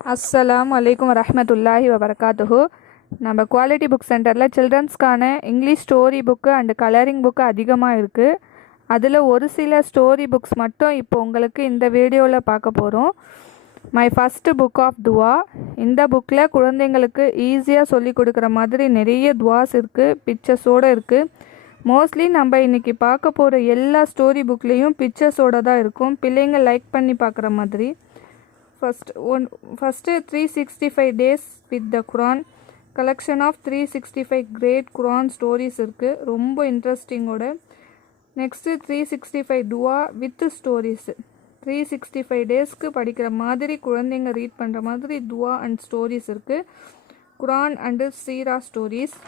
அஸ்ஸலாமு அலைக்கும் வரஹ்மத்துல்லாஹி வபரகாத்துஹு. நம்ம குவாலிட்டி புக் சென்டரில் சில்ட்ரன்ஸ்க்கான English story book and colouring book அதிகமாக இருக்குது. அதில் ஒரு சில ஸ்டோரி புக்ஸ் மட்டும் இப்போ உங்களுக்கு இந்த வீடியோவில் பார்க்க போகிறோம். மை ஃபஸ்ட்டு புக் ஆஃப் துவா. இந்த புக்கில் குழந்தைங்களுக்கு ஈஸியாக சொல்லி கொடுக்குற மாதிரி நிறைய துவாஸ் இருக்குது, பிக்சர்ஸோடு இருக்குது. மோஸ்ட்லி நம்ம இன்றைக்கி பார்க்க போகிற எல்லா ஸ்டோரி புக்லேயும் பிக்சர்ஸோடு தான் இருக்கும், பிள்ளைங்க லைக் பண்ணி பார்க்குற மாதிரி. First 365 days with the Quran. Collection of 365 great Quran stories இருக்குது, ரொம்ப இன்ட்ரெஸ்டிங்கோட. நெக்ஸ்ட்டு 365 துவா வித் ஸ்டோரிஸ். 365 டேஸ்க்கு படிக்கிற மாதிரி, குழந்தைங்க ரீட் பண்ணுற மாதிரி துவா அண்ட் ஸ்டோரிஸ் இருக்குது. குரான் அண்டு சீரா ஸ்டோரிஸ்.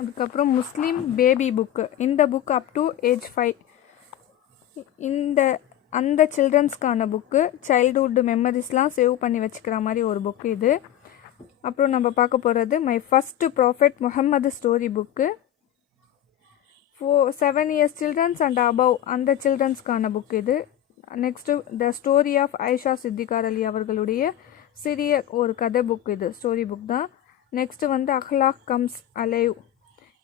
அதுக்கப்புறம் முஸ்லீம் பேபி புக்கு. இந்த புக் அப் டு ஏஜ் 5. அந்த சில்ட்ரன்ஸ்க்கான புக்கு. சைல்டுஹுட் மெமரிஸ்லாம் சேவ் பண்ணி வச்சுக்கிற மாதிரி ஒரு புக்கு இது. அப்புறம் நம்ம பார்க்க போகிறது my first prophet Muhammad story book. 7 years children's and above அந்த சில்ட்ரன்ஸ்க்கான புக் இது. Next the story of Aisha சித்திகார் அலி அவர்களுடைய சிறிய ஒரு கதை புக் இது, ஸ்டோரி புக் தான். Next Akhlaq comes alive.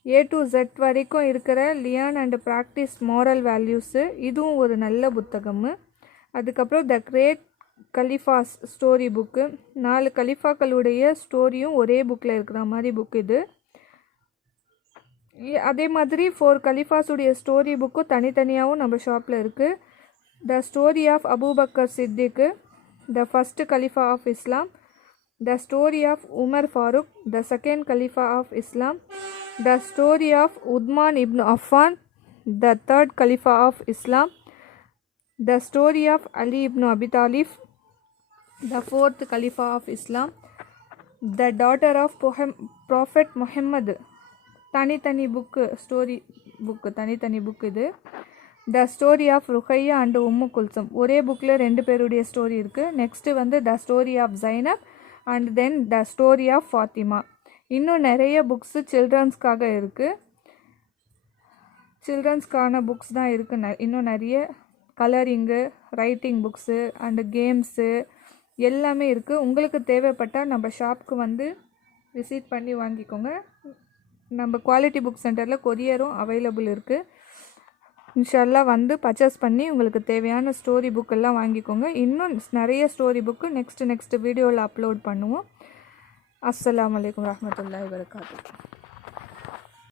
A to Z வரைக்கும் இருக்கிற learn and practice moral values, இதுவும் ஒரு நல்ல புத்தகம். அதுக்கப்புறம் the great caliphs story book. 4 கலிஃபாக்களுடைய ஸ்டோரியும் ஒரே புக்கில் இருக்கிற மாதிரி புக் இது. அதே மாதிரி 4 கலிஃபாஸுடைய ஸ்டோரி புக்கும் தனித்தனியாகவும் நம்ம ஷாப்பில் இருக்குது. த story of Abu Bakr Siddiq, the first khalifa of Islam. The story of Umar Farooq, the second khalifa of Islam. The story of Uthman ibn Affan, the third Caliph of Islam. The story of Ali ibn Abi Talib, the fourth Caliph of Islam. The daughter of Prophet Muhammad. தனி book, story book, தனி book இது. The story of Ruqayya and Umm Kulthum. ஒரே புக்கில் 2 பேருடைய story இருக்குது. Next the story of Zainab and then the story of Fatima. இன்னும் நிறைய books சில்ட்ரன்ஸ்க்காக இருக்குது. சில்ட்ரன்ஸ்க்கான புக்ஸ் தான் இருக்குது. இன்னும் நிறைய colouring, writing books and games எல்லாமே இருக்குது. உங்களுக்கு தேவைப்பட்டால் நம்ம ஷாப்புக்கு விசிட் பண்ணி வாங்கிக்கோங்க. நம்ம குவாலிட்டி புக் சென்டரில் கொரியரும் அவைலபிள் இருக்குது. இன்ஷால்லா பர்ச்சேஸ் பண்ணி உங்களுக்கு தேவையான ஸ்டோரி புக்கெல்லாம் வாங்கிக்கோங்க. இன்னும் நிறைய ஸ்டோரி புக்கு நெக்ஸ்ட் வீடியோவில் அப்லோட் பண்ணுவோம். அஸ்ஸலாமு அலைக்கும் வரஹ்மத்துல்லாஹி வபரகாத்துஹு.